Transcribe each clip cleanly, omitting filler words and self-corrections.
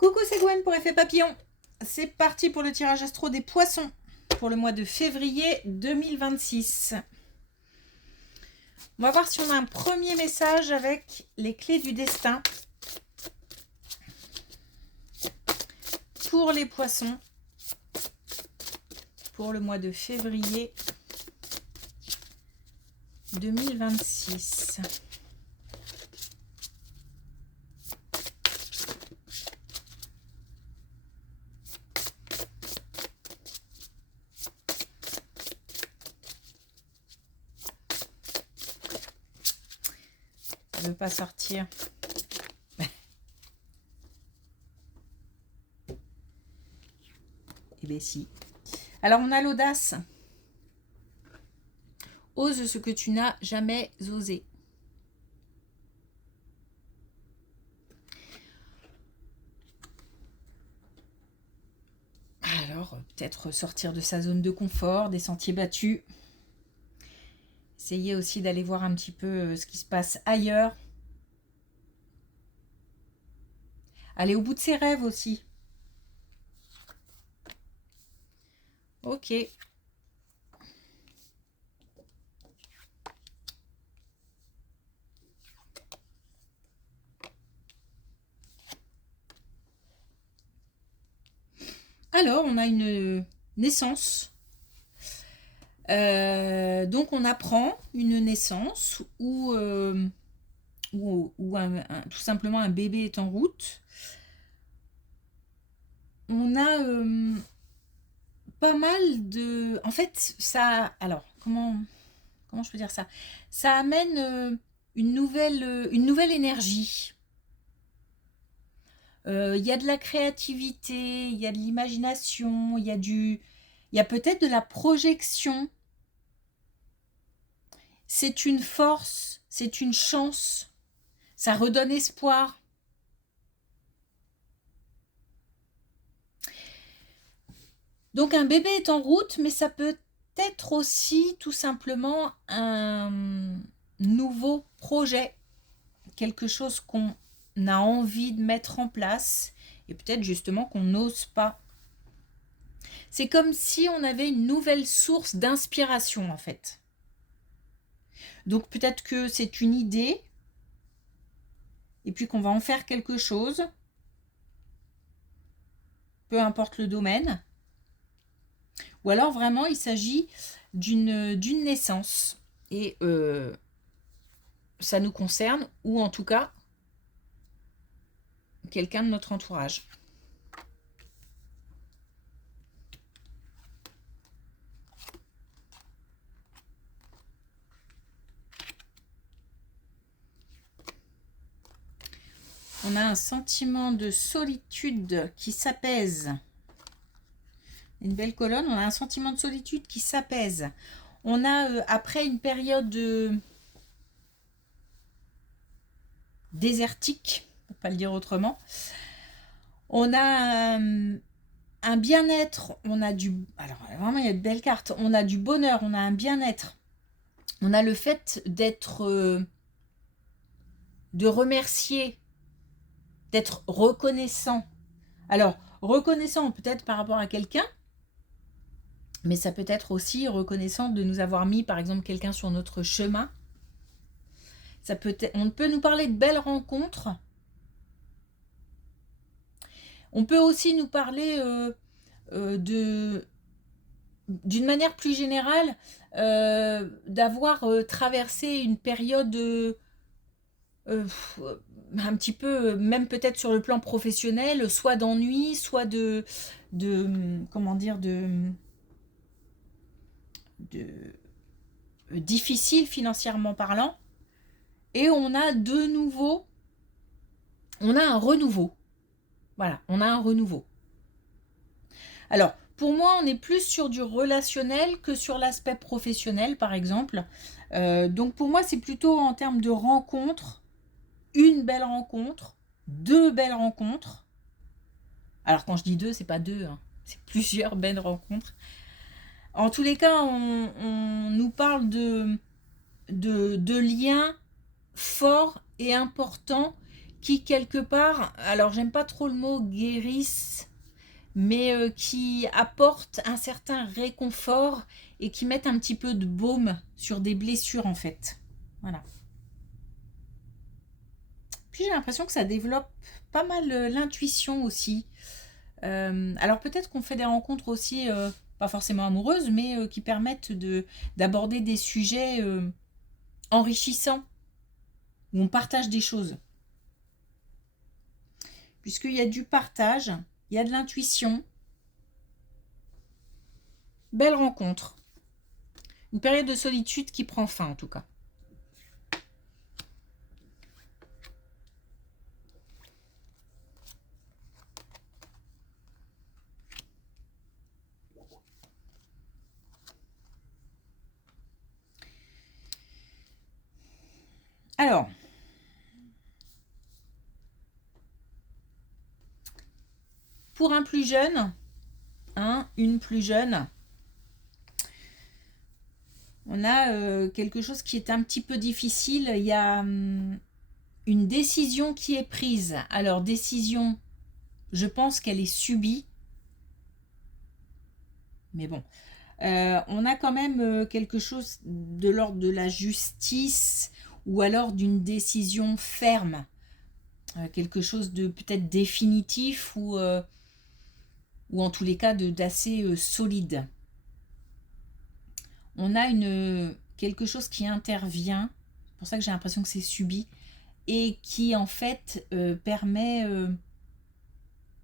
Coucou, c'est Gwen pour Effet Papillon. C'est parti pour le tirage astro des poissons pour le mois de février 2026. On va voir si on a un premier message avec les clés du destin pour les poissons pour le mois de février 2026. Ça ne veut pas sortir. Eh bien si. Alors on a l'audace. Ose ce que tu n'as jamais osé. Alors peut-être sortir de sa zone de confort, des sentiers battus. Essayez aussi d'aller voir un petit peu ce qui se passe ailleurs. Aller au bout de ses rêves aussi. Ok. Alors, on a une naissance. Donc, on apprend une naissance où tout simplement un bébé est en route. On a pas mal de... En fait, ça... Alors, comment je peux dire ça? Ça amène une nouvelle énergie. Il y a de la créativité, il y a de l'imagination, il y a peut-être de la projection. C'est une force, c'est une chance. Ça redonne espoir. Donc un bébé est en route, mais ça peut être aussi tout simplement un nouveau projet. Quelque chose qu'on a envie de mettre en place et peut-être justement qu'on n'ose pas. C'est comme si on avait une nouvelle source d'inspiration en fait. Donc peut-être que c'est une idée et puis qu'on va en faire quelque chose, peu importe le domaine. Ou alors vraiment il s'agit d'une naissance et ça nous concerne ou en tout cas quelqu'un de notre entourage. On a un sentiment de solitude qui s'apaise. Une belle colonne, on a un sentiment de solitude qui s'apaise. On a, après une période désertique, pour ne pas le dire autrement, on a un bien-être, on a du... Alors vraiment, il y a de belles cartes. On a du bonheur, on a un bien-être. On a le fait d'être... de remercier, d'être reconnaissant. Alors, reconnaissant peut-être par rapport à quelqu'un, mais ça peut être aussi reconnaissant de nous avoir mis, par exemple, quelqu'un sur notre chemin. On peut nous parler de belles rencontres. On peut aussi nous parler d'une manière plus générale, d'avoir traversé une période un petit peu, même peut-être sur le plan professionnel, soit d'ennui, soit de comment dire, de difficile financièrement parlant. Et on a de nouveau, on a un renouveau. Voilà, on a un renouveau. Alors, pour moi, on est plus sur du relationnel que sur l'aspect professionnel, par exemple. Donc, pour moi, c'est plutôt en termes de rencontres, une belle rencontre, deux belles rencontres. Alors, quand je dis deux, c'est pas deux, hein, c'est plusieurs belles rencontres. En tous les cas, on nous parle de liens forts et importants qui quelque part, alors j'aime pas trop le mot guérissent, mais qui apportent un certain réconfort et qui mettent un petit peu de baume sur des blessures en fait. Voilà. Puis j'ai l'impression que ça développe pas mal l'intuition aussi. Alors peut-être qu'on fait des rencontres aussi, pas forcément amoureuses, mais qui permettent d'aborder des sujets enrichissants, où on partage des choses. Puisqu'il y a du partage, il y a de l'intuition. Belle rencontre. Une période de solitude qui prend fin en tout cas. Alors, pour un plus jeune, une plus jeune, on a quelque chose qui est un petit peu difficile. Il y a une décision qui est prise. Alors, décision, je pense qu'elle est subie. Mais bon, on a quand même quelque chose de l'ordre de la justice ou alors d'une décision ferme. Quelque chose de peut-être définitif ou en tous les cas d'assez solide. On a quelque chose qui intervient, c'est pour ça que j'ai l'impression que c'est subi, et qui en fait permet,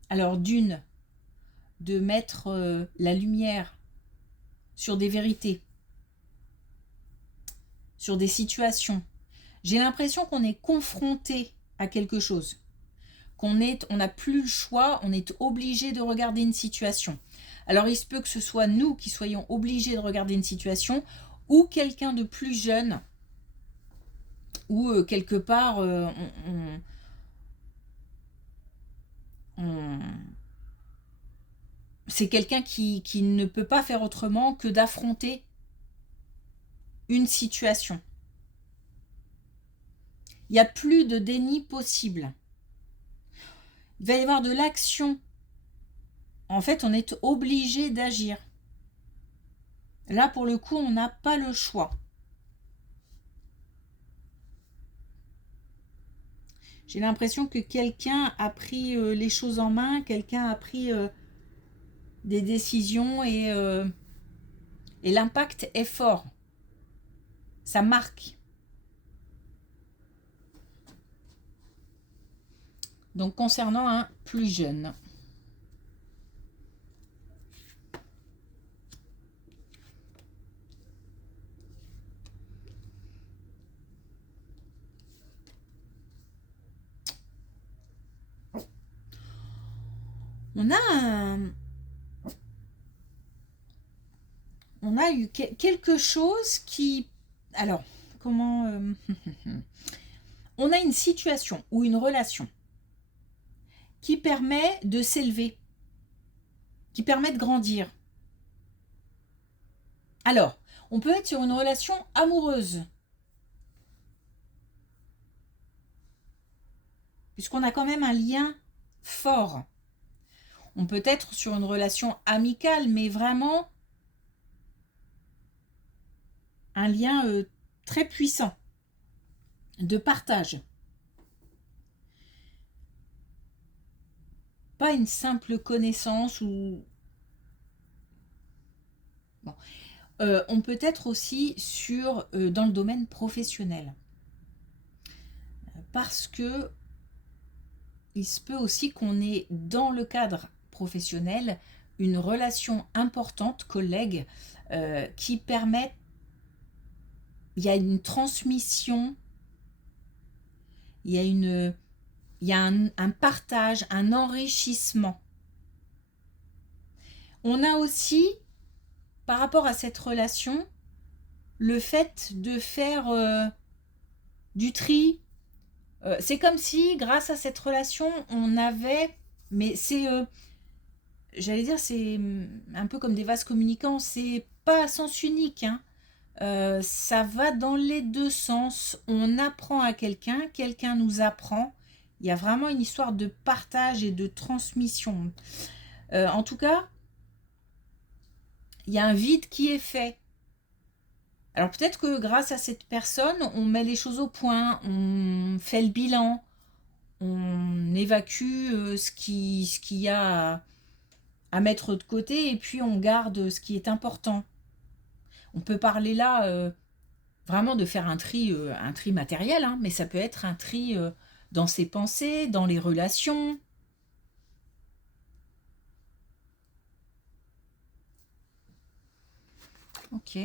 alors d'une, de mettre la lumière sur des vérités, sur des situations. J'ai l'impression qu'on est confronté à quelque chose, on n'a plus le choix, on est obligé de regarder une situation. Alors il se peut que ce soit nous qui soyons obligés de regarder une situation, ou quelqu'un de plus jeune, ou quelque part c'est quelqu'un qui ne peut pas faire autrement que d'affronter une situation. Il n'y a plus de déni possible. Il va y avoir de l'action. En fait, on est obligé d'agir. Là, pour le coup, on n'a pas le choix. J'ai l'impression que quelqu'un a pris les choses en main, quelqu'un a pris des décisions et l'impact est fort. Ça marque. Donc, concernant un plus jeune. On a eu quelque chose qui... Alors, comment... on a une situation ou une relation qui permet de s'élever, qui permet de grandir. Alors, on peut être sur une relation amoureuse, puisqu'on a quand même un lien fort. On peut être sur une relation amicale, mais vraiment un lien très puissant de partage. Pas une simple connaissance ou... Bon. On peut être aussi dans le domaine professionnel. Parce que il se peut aussi qu'on ait dans le cadre professionnel une relation importante, collègue, qui permet... Il y a une transmission, il y a un partage, un enrichissement. On a aussi, par rapport à cette relation, le fait de faire du tri. C'est comme si, grâce à cette relation, on avait... Mais c'est... j'allais dire, c'est un peu comme des vases communicants. C'est pas à sens unique, hein. Ça va dans les deux sens. On apprend à quelqu'un, quelqu'un nous apprend, Il y a vraiment une histoire de partage et de transmission. En tout cas, il y a un vide qui est fait. Alors peut-être que grâce à cette personne, on met les choses au point, on fait le bilan, on évacue ce qu'il y a à mettre de côté et puis on garde ce qui est important. On peut parler là vraiment de faire un tri matériel, hein, mais ça peut être un tri dans ses pensées, dans les relations. Ok.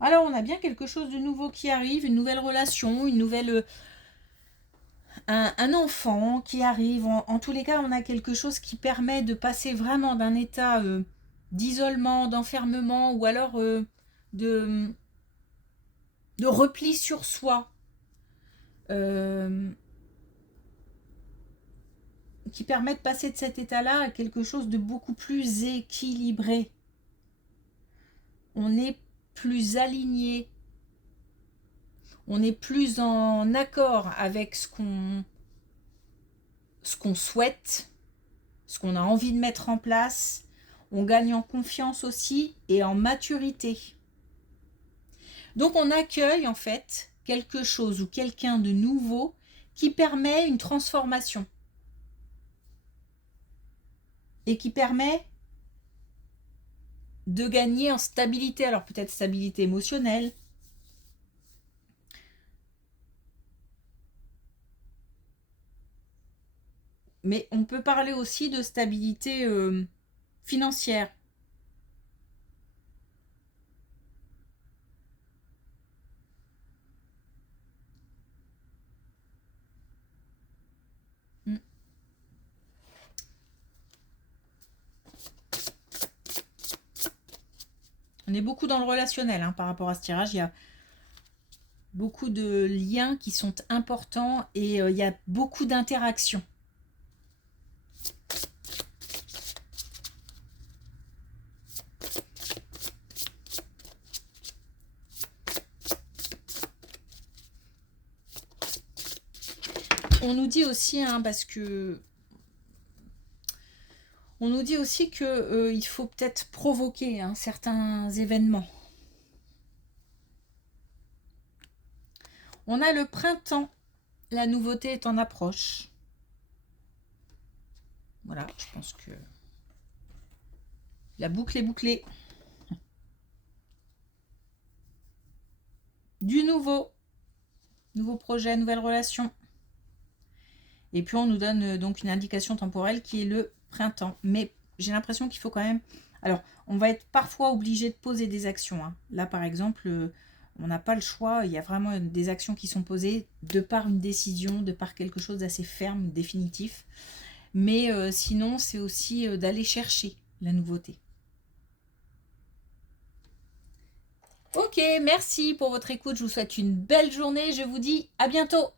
Alors, on a bien quelque chose de nouveau qui arrive, une nouvelle relation, une nouvelle... un enfant qui arrive. En tous les cas, on a quelque chose qui permet de passer vraiment d'un état d'isolement, d'enfermement, ou alors de, de repli sur soi. Qui permet de passer de cet état-là à quelque chose de beaucoup plus équilibré. On est plus aligné, on est plus en accord avec ce qu'on souhaite, ce qu'on a envie de mettre en place. On gagne en confiance aussi et en maturité. Donc on accueille en fait quelque chose ou quelqu'un de nouveau qui permet une transformation et qui permet de gagner en stabilité. Alors peut-être stabilité émotionnelle, mais on peut parler aussi de stabilité financière. On est beaucoup dans le relationnel hein, par rapport à ce tirage. Il y a beaucoup de liens qui sont importants et il y a beaucoup d'interactions. On nous dit aussi, hein, parce que on nous dit aussi que il faut peut-être provoquer hein, certains événements. On a le printemps, la nouveauté est en approche. Voilà, je pense que la boucle est bouclée. Du nouveau projet, nouvelle relation. Et puis on nous donne donc une indication temporelle qui est le printemps. Mais j'ai l'impression qu'il faut quand même... Alors, on va être parfois obligé de poser des actions. Hein. Là, par exemple, on n'a pas le choix. Il y a vraiment des actions qui sont posées de par une décision, de par quelque chose d'assez ferme, définitif. Mais sinon, c'est aussi d'aller chercher la nouveauté. Ok, merci pour votre écoute. Je vous souhaite une belle journée. Je vous dis à bientôt.